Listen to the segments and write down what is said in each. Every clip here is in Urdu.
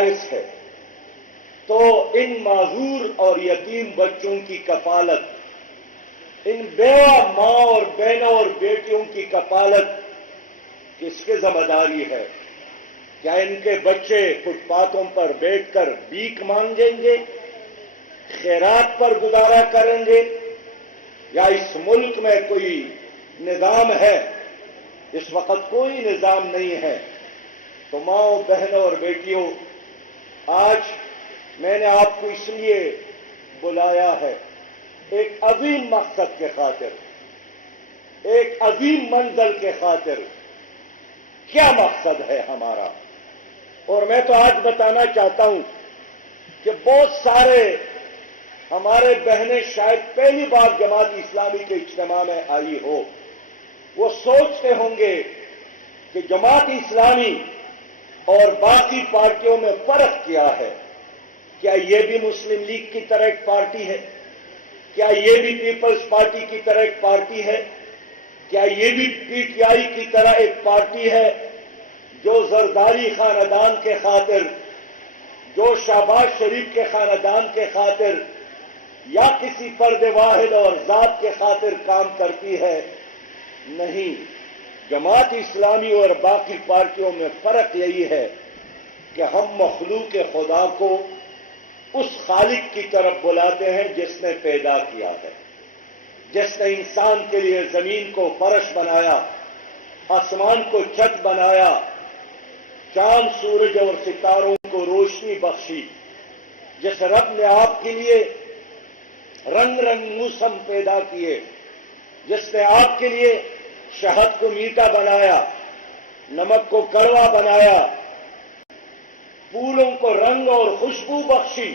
وارث ہے، تو ان معذور اور یتیم بچوں کی کفالت، ان بیوہ ماں اور بہنوں اور بیٹیوں کی کفالت کس کی ذمہ داری ہے؟ کیا ان کے بچے فٹ پاتھوں پر بیٹھ کر بھیک مانگیں گے، خیرات پر گزارا کریں گے، یا اس ملک میں کوئی نظام ہے؟ اس وقت کوئی نظام نہیں ہے۔ تو ماؤں، بہنوں اور بیٹیوں، آج میں نے آپ کو اس لیے بلایا ہے، ایک عظیم مقصد کے خاطر، ایک عظیم منزل کے خاطر۔ کیا مقصد ہے ہمارا؟ اور میں تو آج بتانا چاہتا ہوں کہ بہت سارے ہمارے بہنیں شاید پہلی بار جماعت اسلامی کے اجتماع میں آئی ہو، وہ سوچتے ہوں گے کہ جماعت اسلامی اور باقی پارٹیوں میں فرق کیا ہے؟ کیا یہ بھی مسلم لیگ کی طرح ایک پارٹی ہے؟ کیا یہ بھی پیپلز پارٹی کی طرح ایک پارٹی ہے؟ کیا یہ بھی پی ٹی آئی کی طرح ایک پارٹی ہے جو زرداری خاندان کے خاطر، جو شہباز شریف کے خاندان کے خاطر، یا کسی فرد واحد اور ذات کے خاطر کام کرتی ہے؟ نہیں، جماعت اسلامی اور باقی پارٹیوں میں فرق یہی ہے کہ ہم مخلوق خدا کو اس خالق کی طرف بلاتے ہیں جس نے پیدا کیا ہے، جس نے انسان کے لیے زمین کو فرش بنایا، آسمان کو چھت بنایا، چاند سورج اور ستاروں کو روشنی بخشی، جس رب نے آپ کے لیے رنگ رنگ موسم پیدا کیے، جس نے آپ کے لیے شہد کو میٹھا بنایا، نمک کو کڑوا بنایا، پھولوں کو رنگ اور خوشبو بخشی،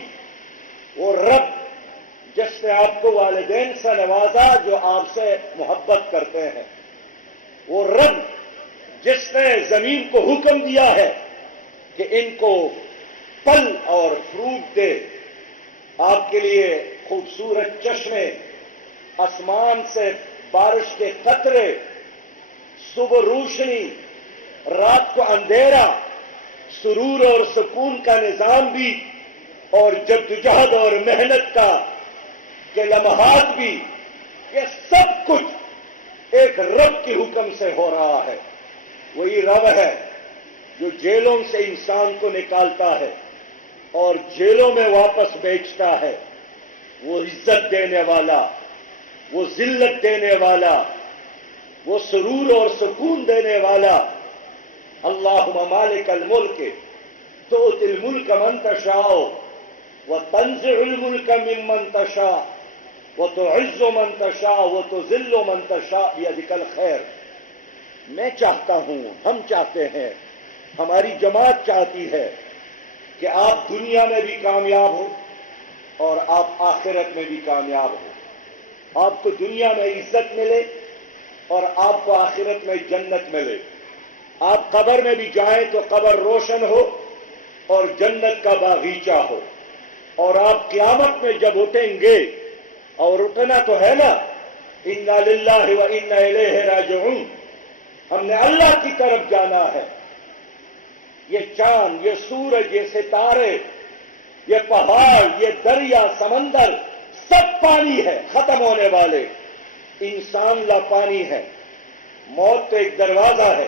وہ رب جس نے آپ کو والدین سے نوازا جو آپ سے محبت کرتے ہیں، وہ رب جس نے زمین کو حکم دیا ہے کہ ان کو پھل اور فروٹ دے، آپ کے لیے خوبصورت چشمے، آسمان سے بارش کے قطرے، صبح روشنی، رات کو اندھیرا، سرور اور سکون کا نظام بھی، اور جدوجہد اور محنت کا کے لمحات بھی، یہ سب کچھ ایک رب کے حکم سے ہو رہا ہے۔ وہی رب ہے جو جیلوں سے انسان کو نکالتا ہے اور جیلوں میں واپس بیچتا ہے۔ وہ عزت دینے والا، وہ ذلت دینے والا، وہ سرور اور سکون دینے والا۔ اللہم مالک الملک تؤتی الملک من تشاء وتنزع الملک ممن تشاء وتعز من تشاء وتذل من تشاء بیدک الخیر۔ میں چاہتا ہوں، ہم چاہتے ہیں، ہماری جماعت چاہتی ہے کہ آپ دنیا میں بھی کامیاب ہو اور آپ آخرت میں بھی کامیاب ہو۔ آپ کو دنیا میں عزت ملے اور آپ کو آخرت میں جنت ملے۔ آپ قبر میں بھی جائیں تو قبر روشن ہو اور جنت کا باغیچہ ہو، اور آپ قیامت میں جب اٹھیں گے، اور اٹھنا تو ہے نا، انا للہ و انا الیہ راجعون، ہم نے اللہ کی طرف جانا ہے۔ یہ چاند، یہ سورج، یہ ستارے، یہ پہاڑ، یہ دریا، سمندر، سب پانی ہے، ختم ہونے والے۔ انسان لا پانی ہے۔ موت تو ایک دروازہ ہے،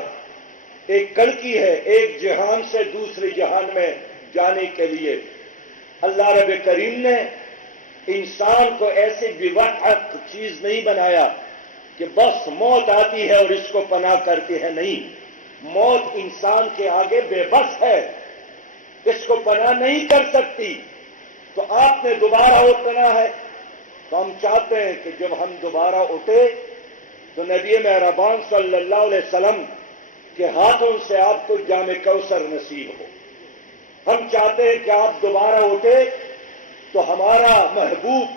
ایک کڑکی ہے، ایک جہان سے دوسرے جہان میں جانے کے لیے۔ اللہ رب کریم نے انسان کو ایسی بے وقت چیز نہیں بنایا کہ بس موت آتی ہے اور اس کو پناہ کرتی ہے، نہیں۔ موت انسان کے آگے بے بس ہے، اس کو پناہ نہیں کر سکتی۔ تو آپ نے دوبارہ اٹھنا ہے، تو ہم چاہتے ہیں کہ جب ہم دوبارہ اٹھے تو نبی مہربان صلی اللہ علیہ وسلم کے ہاتھوں سے آپ کو جام کوثر نصیب ہو۔ ہم چاہتے ہیں کہ آپ دوبارہ اٹھے تو ہمارا محبوب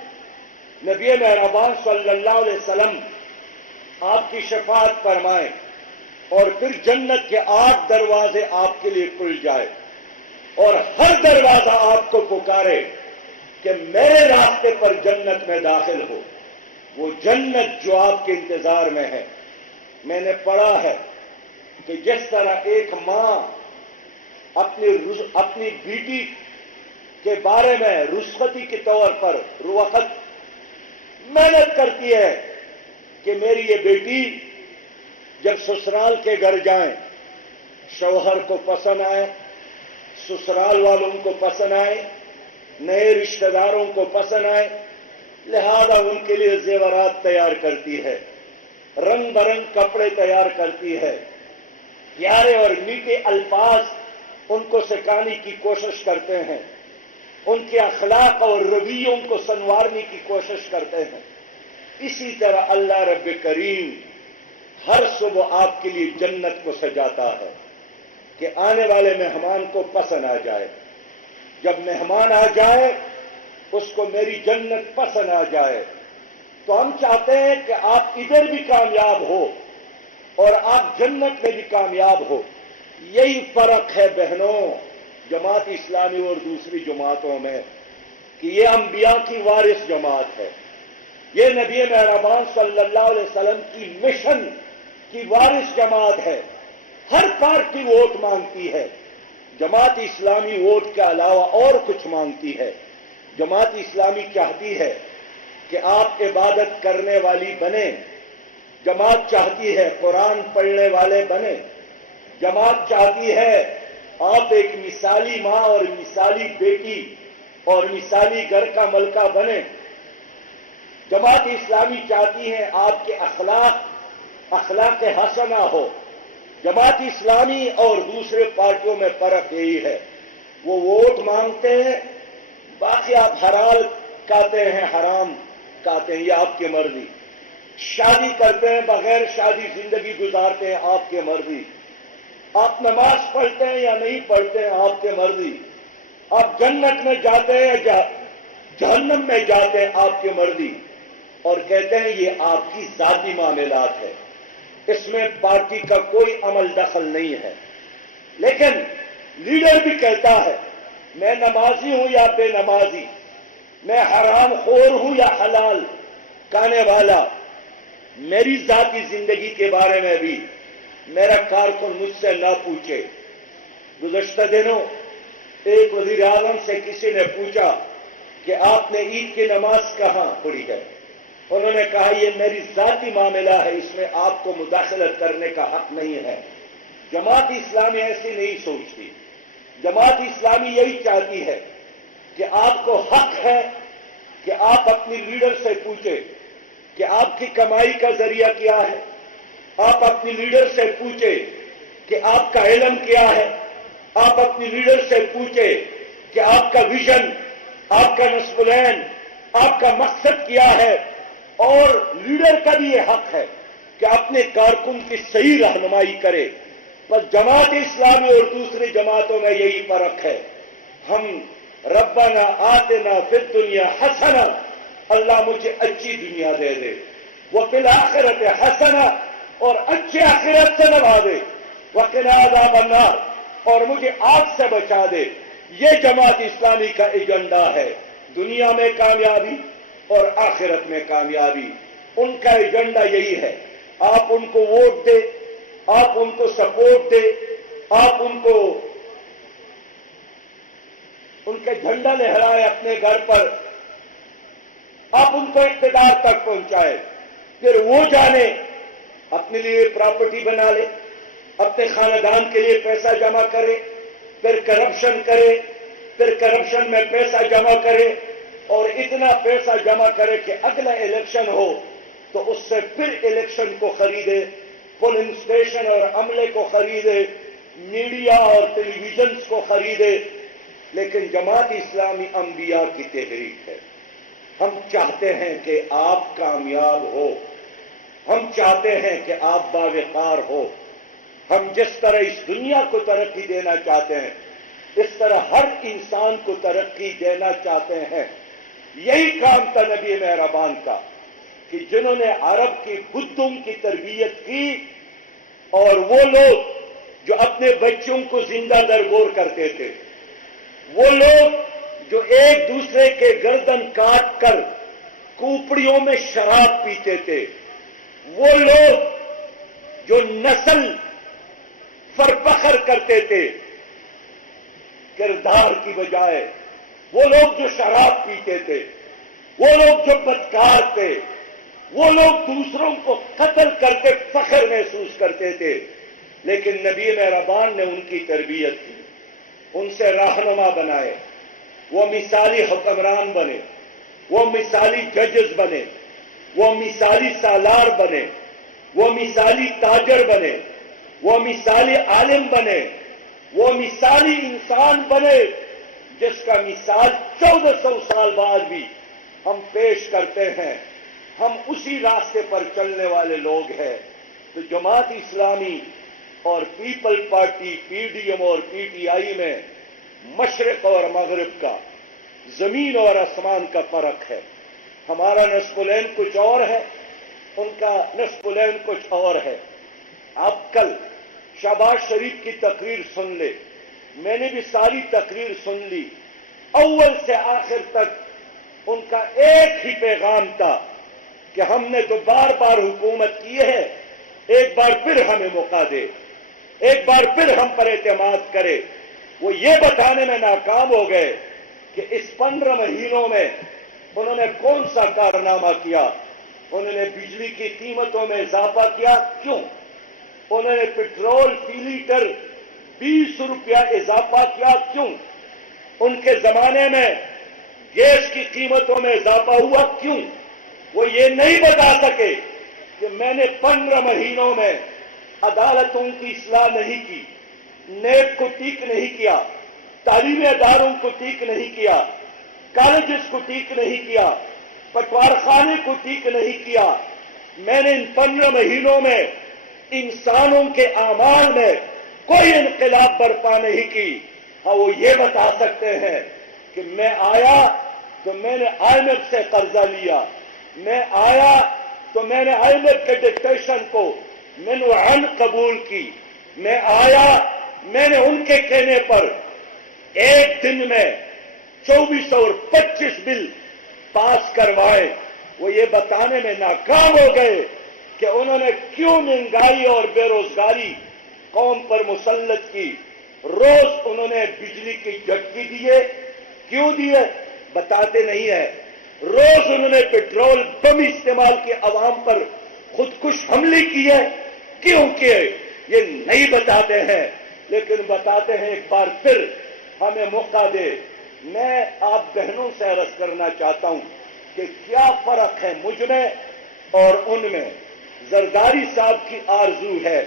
نبی مہربان صلی اللہ علیہ وسلم آپ کی شفاعت فرمائیں، اور پھر جنت کے 8 دروازے آپ کے لیے کھل جائے، اور ہر دروازہ آپ کو پکارے کہ میرے راستے پر جنت میں داخل ہو۔ وہ جنت جو آپ کے انتظار میں ہے۔ میں نے پڑھا ہے کہ جس طرح ایک ماں اپنی بیٹی کے بارے میں رخصتی کے طور پر وقت محنت کرتی ہے کہ میری یہ بیٹی جب سسرال کے گھر جائیں شوہر کو پسند آئے، سسرال والوں کو پسند آئے، نئے رشتہ داروں کو پسند آئے، لہذا ان کے لیے زیورات تیار کرتی ہے، رنگ برنگ کپڑے تیار کرتی ہے، پیارے اور میٹھے الفاظ ان کو سکھانے کی کوشش کرتے ہیں، ان کے اخلاق اور رویوں کو سنوارنے کی کوشش کرتے ہیں۔ اسی طرح اللہ رب کریم ہر صبح آپ کے لیے جنت کو سجاتا ہے کہ آنے والے مہمان کو پسند آ جائے۔ جب مہمان آ جائے اس کو میری جنت پسند آ جائے، تو ہم چاہتے ہیں کہ آپ ادھر بھی کامیاب ہو اور آپ جنت میں بھی کامیاب ہو۔ یہی فرق ہے بہنوں جماعت اسلامی اور دوسری جماعتوں میں کہ یہ انبیاء کی وارث جماعت ہے، یہ نبی مہربان صلی اللہ علیہ وسلم کی مشن کی وارث جماعت ہے۔ ہر پارٹی ووٹ مانگتی ہے، جماعت اسلامی ووٹ کے علاوہ اور کچھ مانگتی ہے۔ جماعت اسلامی چاہتی ہے کہ آپ عبادت کرنے والی بنیں، جماعت چاہتی ہے قرآن پڑھنے والے بنیں، جماعت چاہتی ہے آپ ایک مثالی ماں اور مثالی بیٹی اور مثالی گھر کا ملکہ بنیں۔ جماعت اسلامی چاہتی ہے آپ کے اخلاق حسنہ ہو۔ جماعت اسلامی اور دوسرے پارٹیوں میں فرق یہی ہے، وہ ووٹ مانگتے ہیں، باقی آپ حلال کہتے ہیں حرام کہتے ہیں، یہ آپ کی مرضی۔ شادی کرتے ہیں بغیر شادی زندگی گزارتے ہیں، آپ کی مرضی۔ آپ نماز پڑھتے ہیں یا نہیں پڑھتے ہیں، آپ کی مرضی۔ آپ جنت میں جاتے ہیں یا جہنم میں جاتے ہیں، آپ کی مرضی۔ اور کہتے ہیں یہ آپ کی ذاتی معاملات ہے، اس میں پارٹی کا کوئی عمل دخل نہیں ہے۔ لیکن لیڈر بھی کہتا ہے میں نمازی ہوں یا بے نمازی، میں حرام خور ہوں یا حلال کھانے والا، میری ذاتی زندگی کے بارے میں بھی میرا کارکن مجھ سے نہ پوچھے۔ گزشتہ دنوں ایک وزیر اعظم سے کسی نے پوچھا کہ آپ نے عید کی نماز کہاں پڑھی ہے؟ انہوں نے کہا یہ میری ذاتی معاملہ ہے، اس میں آپ کو مداخلت کرنے کا حق نہیں ہے۔ جماعت اسلامی ایسی نہیں سوچتی، جماعت اسلامی یہی چاہتی ہے کہ آپ کو حق ہے کہ آپ اپنی لیڈر سے پوچھیں کہ آپ کی کمائی کا ذریعہ کیا ہے، آپ اپنی لیڈر سے پوچھیں کہ آپ کا علم کیا ہے، آپ اپنی لیڈر سے پوچھیں کہ آپ کا ویژن، آپ کا نصب العین، آپ کا مقصد کیا ہے۔ اور لیڈر کا بھی یہ حق ہے کہ اپنے کارکن کی صحیح رہنمائی کرے۔ بس جماعت اسلامی اور دوسری جماعتوں میں یہی فرق ہے، ہم ربنا آتنا فی الدنیا حسنہ، اللہ مجھے اچھی دنیا دے دے، وفی الآخرۃ حسنہ، اور اچھے آخرت سے نوازے، وقنا عذاب النار، اور مجھے آگ سے بچا دے۔ یہ جماعت اسلامی کا ایجنڈا ہے، دنیا میں کامیابی اور آخرت میں کامیابی، ان کا ایجنڈا یہی ہے۔ آپ ان کو ووٹ دے، آپ ان کو سپورٹ دے، آپ ان کے جھنڈا لہرائے اپنے گھر پر، آپ ان کو اقتدار تک پہنچائے، پھر وہ جانے اپنے لیے پراپرٹی بنا لے، اپنے خاندان کے لیے پیسہ جمع کرے، پھر کرپشن کرے، پھر کرپشن میں پیسہ جمع کرے، اور اتنا پیسہ جمع کرے کہ اگلا الیکشن ہو تو اس سے پھر الیکشن کو خریدے، پولنگ اسٹیشن اور عملے کو خریدے، میڈیا اور ٹیلی ویژنز کو خریدے۔ لیکن جماعت اسلامی انبیاء کی تحریک ہے، ہم چاہتے ہیں کہ آپ کامیاب ہو، ہم چاہتے ہیں کہ آپ باوقار ہو۔ ہم جس طرح اس دنیا کو ترقی دینا چاہتے ہیں اس طرح ہر انسان کو ترقی دینا چاہتے ہیں۔ یہی کام تھا نبی مہربان کا کہ جنہوں نے عرب کی بدھوں کی تربیت کی، اور وہ لوگ جو اپنے بچوں کو زندہ درگور کرتے تھے، وہ لوگ جو ایک دوسرے کے گردن کاٹ کر کوپڑیوں میں شراب پیتے تھے، وہ لوگ جو نسل پر فخر کرتے تھے، کردار کی بجائے وہ لوگ جو شراب پیتے تھے، وہ لوگ جو بدکار تھے، وہ لوگ دوسروں کو قتل کر کے فخر محسوس کرتے تھے، لیکن نبی مہربان نے ان کی تربیت کی، ان سے رہنما بنائے، وہ مثالی حکمران بنے، وہ مثالی ججز بنے، وہ مثالی سالار بنے، وہ مثالی تاجر بنے، وہ مثالی عالم بنے، وہ مثالی انسان بنے جس کا مثال 1400 سال بعد بھی ہم پیش کرتے ہیں۔ ہم اسی راستے پر چلنے والے لوگ ہیں۔ تو جماعت اسلامی اور People Party, P D M اور پی ٹی آئی میں مشرق اور مغرب کا، زمین اور آسمان کا فرق ہے۔ ہمارا نصف العین کچھ اور ہے، ان کا نصف العین کچھ اور ہے۔ آپ کل شہباز شریف کی تقریر سن لے، میں نے بھی ساری تقریر سن لی، اول سے آخر تک ان کا ایک ہی پیغام تھا کہ ہم نے تو بار بار حکومت کی ہے، ایک بار پھر ہمیں موقع دے، ایک بار پھر ہم پر اعتماد کرے۔ وہ یہ بتانے میں ناکام ہو گئے کہ اس 15 مہینوں میں انہوں نے کون سا کارنامہ کیا۔ انہوں نے بجلی کی قیمتوں میں اضافہ کیا، کیوں؟ انہوں نے پٹرول فی لیٹر 20 روپیہ اضافہ کیا، کیوں؟ ان کے زمانے میں گیس کی قیمتوں میں اضافہ ہوا، کیوں؟ وہ یہ نہیں بتا سکے کہ میں نے 15 مہینوں میں عدالتوں کی اصلاح نہیں کی، نیب کو ٹھیک نہیں کیا، تعلیمی اداروں کو ٹھیک نہیں کیا، کالجز کو ٹھیک نہیں کیا، پٹوار خانے کو ٹھیک نہیں کیا۔ میں نے ان 15 مہینوں میں انسانوں کے اعمال میں کوئی انقلاب برپا نہیں کی۔ ہاں، وہ یہ بتا سکتے ہیں کہ میں آیا تو میں نے آئی ایم ایف سے قرضہ لیا، میں آیا تو میں نے آئی ایم ایف کے ڈکٹیشن کو منوعاً قبول کی، میں آیا میں نے ان کے کہنے پر ایک دن میں 24 اور 25 بل پاس کروائے۔ وہ یہ بتانے میں ناکام ہو گئے کہ انہوں نے کیوں مہنگائی اور بے روزگاری قوم پر مسلط کی۔ روز انہوں نے بجلی کی جھٹکی دیے، کیوں دیے بتاتے نہیں ہے۔ روز انہوں نے پیٹرول بم استعمال کے عوام پر خودکش حملے کیے، کیوں کیے یہ نہیں بتاتے ہیں، لیکن بتاتے ہیں ایک بار پھر ہمیں موقع دے۔ میں آپ بہنوں سے عرض کرنا چاہتا ہوں کہ کیا فرق ہے مجھ میں اور ان میں۔ زرداری صاحب کی آرزو ہے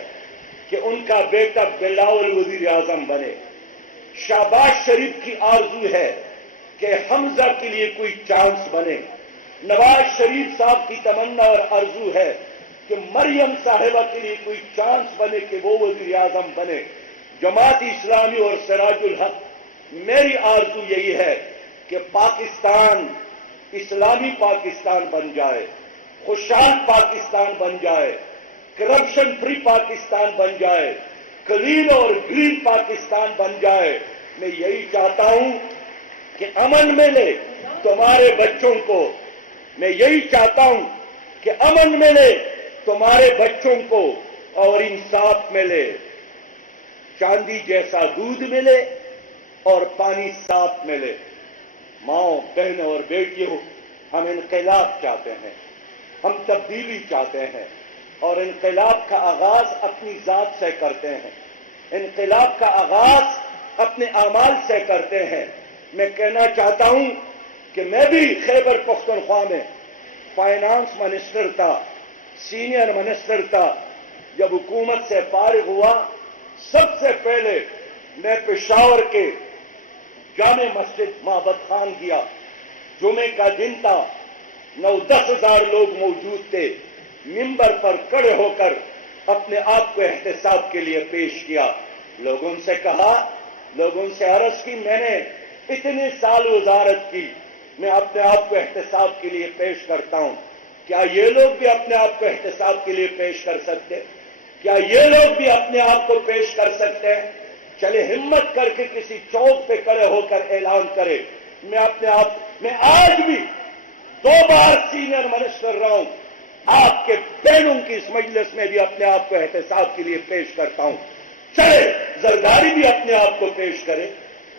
کہ ان کا بیٹا بلاول وزیر اعظم بنے، شہباز شریف کی آرزو ہے کہ حمزہ کے لیے کوئی چانس بنے، نواز شریف صاحب کی تمنا اور آرزو ہے کہ مریم صاحبہ کے لیے کوئی چانس بنے کہ وہ وزیر اعظم بنے۔ جماعت اسلامی اور سراج الحق، میری آرزو یہی ہے کہ پاکستان اسلامی پاکستان بن جائے، خوشحال پاکستان بن جائے، کرپشن فری پاکستان بن جائے، کلین اور گرین پاکستان بن جائے۔ میں یہی چاہتا ہوں کہ امن ملے تمہارے بچوں کو، میں یہی چاہتا ہوں کہ امن ملے تمہارے بچوں کو اور انصاف ملے، چاندی جیسا دودھ ملے اور پانی صاف ملے۔ ماؤں، بہنوں اور بیٹیوں، ہم انقلاب چاہتے ہیں، ہم تبدیلی چاہتے ہیں، اور انقلاب کا آغاز اپنی ذات سے کرتے ہیں، انقلاب کا آغاز اپنے اعمال سے کرتے ہیں۔ میں کہنا چاہتا ہوں کہ میں بھی خیبر پختونخوا میں فائنانس منسٹر تھا، سینئر منسٹر تھا۔ جب حکومت سے فارغ ہوا، سب سے پہلے میں پشاور کے جامع مسجد معبد خان گیا۔ جمعے کا دن تھا، 9-10 ہزار لوگ موجود تھے۔ ممبر پر کھڑے ہو کر اپنے آپ کو احتساب کے لیے پیش کیا۔ لوگوں سے کہا، لوگوں سے عرض کی، میں نے اتنے سال وزارت کی، میں اپنے آپ کو احتساب کے لیے پیش کرتا ہوں۔ کیا یہ لوگ بھی اپنے آپ کو احتساب کے لیے پیش کر سکتے؟ کیا یہ لوگ بھی اپنے آپ کو پیش کر سکتے ہیں؟ چلے ہمت کر کے کسی چوک پہ کھڑے ہو کر اعلان کرے، میں آج بھی 2 بار سینئر منسٹر رہا ہوں، آپ کے بہنوں کی اس مجلس میں بھی اپنے آپ کو احتساب کے لیے پیش کرتا ہوں۔ چلے زرداری بھی اپنے آپ کو پیش کرے،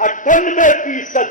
98%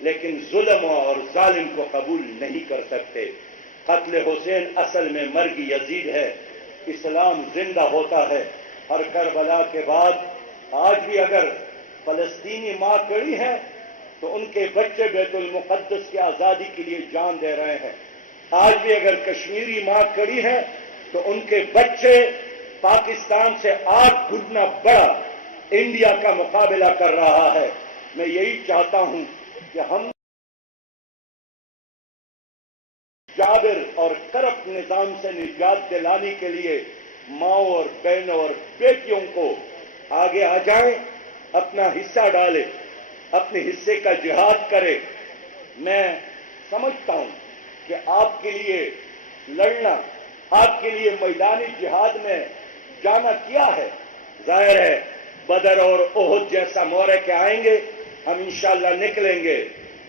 لیکن ظلم اور ظالم کو قبول نہیں کر سکتے. قتل حسین اصل میں مرگ یزید ہے. اسلام زندہ ہوتا ہے. ہر کربلا کے بعد آج بھی اگر فلسطینی ماں کڑی ہیں تو ان کے بچے بیت المقدس کی آزادی کے لیے جان دے رہے ہیں. آج بھی اگر کشمیری ماں کڑی ہیں تو ان کے بچے پاکستان سے 8 گنا بڑا انڈیا کا مقابلہ کر رہا ہے. میں یہی چاہتا ہوں کہ ہم جابر اور کرپٹ نظام سے نجات دلانے کے لیے ماؤں اور بہنوں اور بیٹیوں کو آگے آ جائیں, اپنا حصہ ڈالیں, اپنے حصے کا جہاد کریں. میں سمجھتا ہوں کہ آپ کے لیے لڑنا, آپ کے لیے میدانی جہاد میں جانا کیا ہے. ظاہر ہے بدر اور احد جیسا مورے آئیں گے, ہم انشاءاللہ نکلیں گے.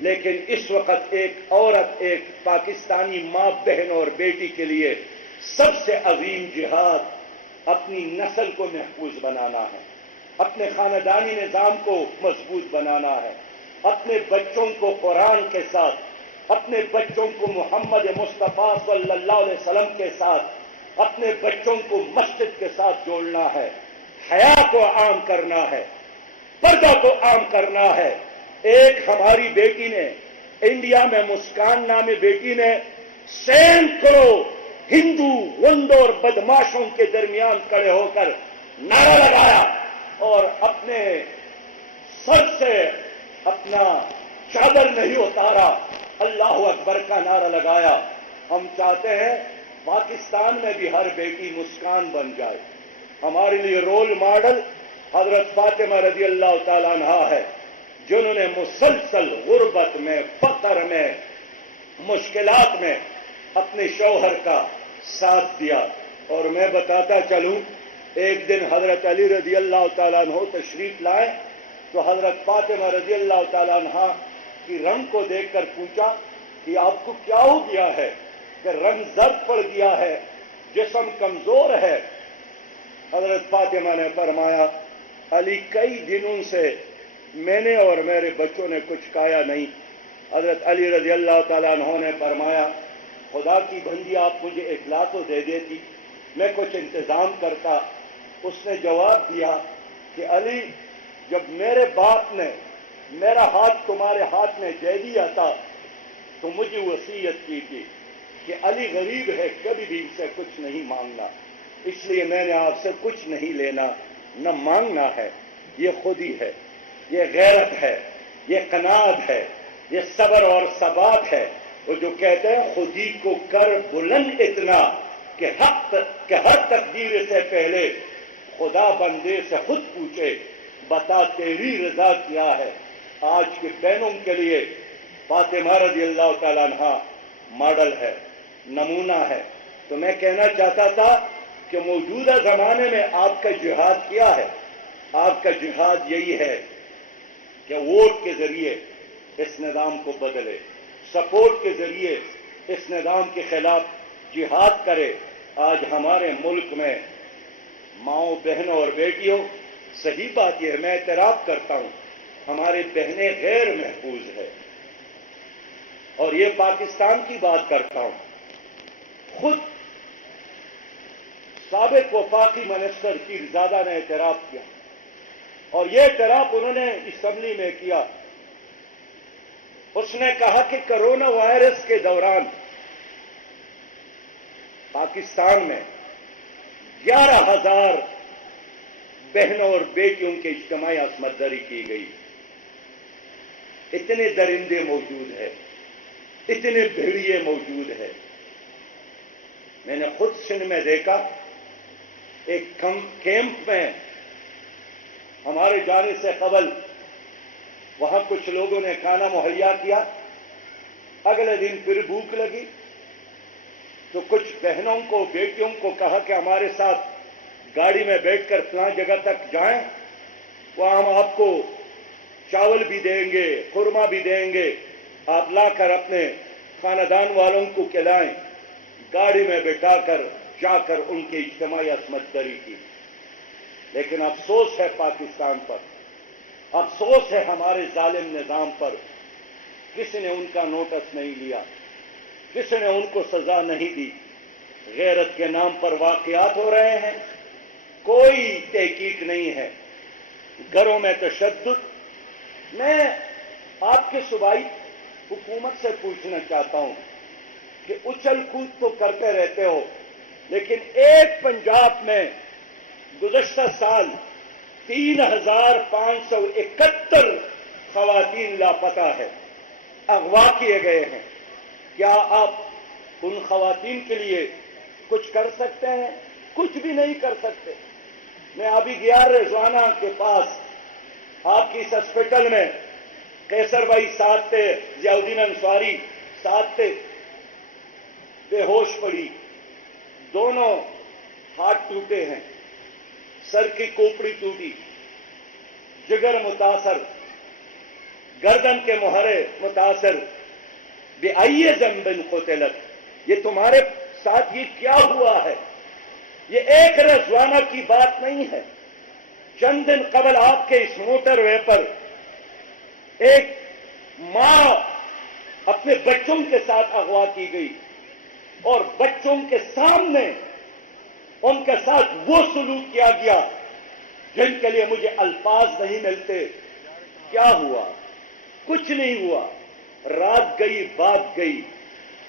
لیکن اس وقت ایک عورت, ایک پاکستانی ماں, بہن اور بیٹی کے لیے سب سے عظیم جہاد اپنی نسل کو محفوظ بنانا ہے, اپنے خاندانی نظام کو مضبوط بنانا ہے, اپنے بچوں کو قرآن کے ساتھ, اپنے بچوں کو محمد مصطفیٰ صلی اللہ علیہ وسلم کے ساتھ, اپنے بچوں کو مسجد کے ساتھ جوڑنا ہے. حیا کو عام کرنا ہے, پردہ کو عام کرنا ہے. ایک ہماری بیٹی نے, انڈیا میں مسکان نامی بیٹی نے سینکڑوں ہندو غندوں اور بدماشوں کے درمیان کھڑے ہو کر نعرہ لگایا اور اپنے سر سے اپنا چادر نہیں اتارا, اللہ اکبر کا نعرہ لگایا. ہم چاہتے ہیں پاکستان میں بھی ہر بیٹی مسکان بن جائے. ہمارے لیے رول ماڈل حضرت فاطمہ رضی اللہ تعالیٰ عنہا ہے, جنہوں نے مسلسل غربت میں, فقر میں, مشکلات میں اپنے شوہر کا ساتھ دیا. اور میں بتاتا چلوں, ایک دن حضرت علی رضی اللہ تعالیٰ عنہ تشریف لائے تو حضرت فاطمہ رضی اللہ تعالیٰ عنہ کی رنگ کو دیکھ کر پوچھا کہ آپ کو کیا ہو گیا ہے, کہ رنگ زرد پڑ گیا ہے, جسم کمزور ہے. حضرت فاطمہ نے فرمایا, علی کئی دنوں سے میں نے اور میرے بچوں نے کچھ کھایا نہیں. حضرت علی رضی اللہ تعالیٰ عنہ نے فرمایا, خدا کی بندی آپ مجھے اطلاع تو دے دیتی, میں کچھ انتظام کرتا. اس نے جواب دیا کہ علی, جب میرے باپ نے میرا ہاتھ تمہارے ہاتھ میں دے دیا تھا تو مجھے وصیت کی تھی کہ علی غریب ہے, کبھی بھی ان سے کچھ نہیں مانگنا, اس لیے میں نے آپ سے کچھ نہیں لینا نہ مانگنا ہے. یہ خودی ہے, یہ غیرت ہے, یہ قناعت ہے, یہ صبر اور ثبات ہے. وہ جو کہتے ہیں خودی کو کر بلند اتنا کہ ہر تقدیر سے پہلے خدا بندے سے خود پوچھے, بتا تیری رضا کیا ہے. آج کے بہنوں کے لیے فاطمہ رضی اللہ تعالیٰ عنہ ماڈل ہے, نمونہ ہے. تو میں کہنا چاہتا تھا کہ موجودہ زمانے میں آپ کا جہاد کیا ہے. آپ کا جہاد یہی ہے کہ ووٹ کے ذریعے اس نظام کو بدلے, سپورٹ کے ذریعے اس نظام کے خلاف جہاد کرے. آج ہمارے ملک میں ماؤں, بہنوں اور بیٹیوں, صحیح بات یہ ہے, میں اعتراف کرتا ہوں, ہماری بہنیں غیر محفوظ ہے. اور یہ پاکستان کی بات کرتا ہوں, خود سابق وفاقی منسٹر پیرزادہ نے اعتراف کیا, اور یہ اعتراف انہوں نے اسمبلی میں کیا. اس نے کہا کہ کرونا وائرس کے دوران پاکستان میں 11,000 بہنوں اور بیٹیوں کے اجتماعی عصمت دری کی گئی. اتنے درندے موجود ہیں, اتنے بھیڑیے موجود ہیں. میں نے خود سندھ میں دیکھا, ایک کیمپ میں ہمارے جانے سے قبل وہاں کچھ لوگوں نے کھانا مہیا کیا. اگلے دن پھر بھوک لگی تو کچھ بہنوں کو, بیٹیوں کو کہا کہ ہمارے ساتھ گاڑی میں بیٹھ کر فلاں جگہ تک جائیں, وہاں ہم آپ کو چاول بھی دیں گے, خورما بھی دیں گے, آپ لا کر اپنے خاندان والوں کو کھلائیں. گاڑی میں بٹھا کر جا کر ان کی اجتماعی عصمت دری کی. لیکن افسوس ہے پاکستان پر, افسوس ہے ہمارے ظالم نظام پر کسی نے ان کا نوٹس نہیں لیا، کسی نے ان کو سزا نہیں دی۔ غیرت کے نام پر واقعات ہو رہے ہیں، کوئی تحقیق نہیں ہے، گھروں میں تشدد۔ میں آپ کے صوبائی حکومت سے پوچھنا چاہتا ہوں کہ اچھل کود تو کرتے رہتے ہو، لیکن ایک پنجاب میں گزشتہ سال 3571 خواتین لاپتہ ہے، اغوا کیے گئے ہیں۔ کیا آپ ان خواتین کے لیے کچھ کر سکتے ہیں؟ کچھ بھی نہیں کر سکتے۔ میں ابھی گیا رضوانہ کے پاس، آپ کی اس ہاسپٹل میں قیصر بھائی ساتھ تھے، ضیاء الدین انصاری ساتھ تھے، بے ہوش پڑی، دونوں ہاتھ ٹوٹے ہیں، سر کی کوپڑی ٹوٹی، جگر متاثر، گردن کے مہرے متاثر۔ بِأَيِّ ذَنبٍ قُتِلَتْ، یہ تمہارے ساتھ یہ کیا ہوا ہے؟ یہ ایک رضوانہ کی بات نہیں ہے۔ چند دن قبل آپ کے اس موٹر وے پر ایک ماں اپنے بچوں کے ساتھ اغوا کی گئی اور بچوں کے سامنے ان کے ساتھ وہ سلوک کیا گیا جن کے لیے مجھے الفاظ نہیں ملتے۔ کیا ہوا؟ کچھ نہیں ہوا۔ رات گئی بات گئی۔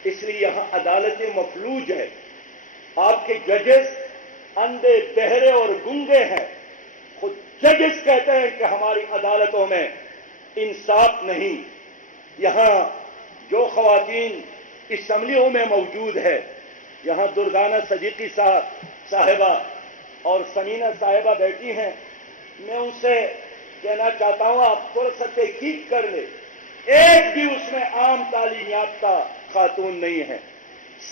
اس لیے یہاں عدالتیں مفلوج ہے۔ آپ کے ججز اندھے بہرے اور گنگے ہیں۔ خود ججز کہتے ہیں کہ ہماری عدالتوں میں انصاف نہیں۔ یہاں جو خواتین اسمبلیوں میں موجود ہے، یہاں دردانہ صدیقی صاحبہ اور سمینہ صاحبہ بیٹھی ہیں، میں ان سے کہنا چاہتا ہوں آپ تھوڑا سا تحقیق کر لیں۔ ایک بھی اس میں عام تعلیم یافتہ خاتون نہیں ہے،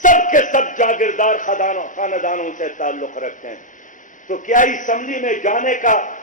سب کے سب جاگیردار خاندانوں سے تعلق رکھتے ہیں۔ تو کیا اسمبلی میں جانے کا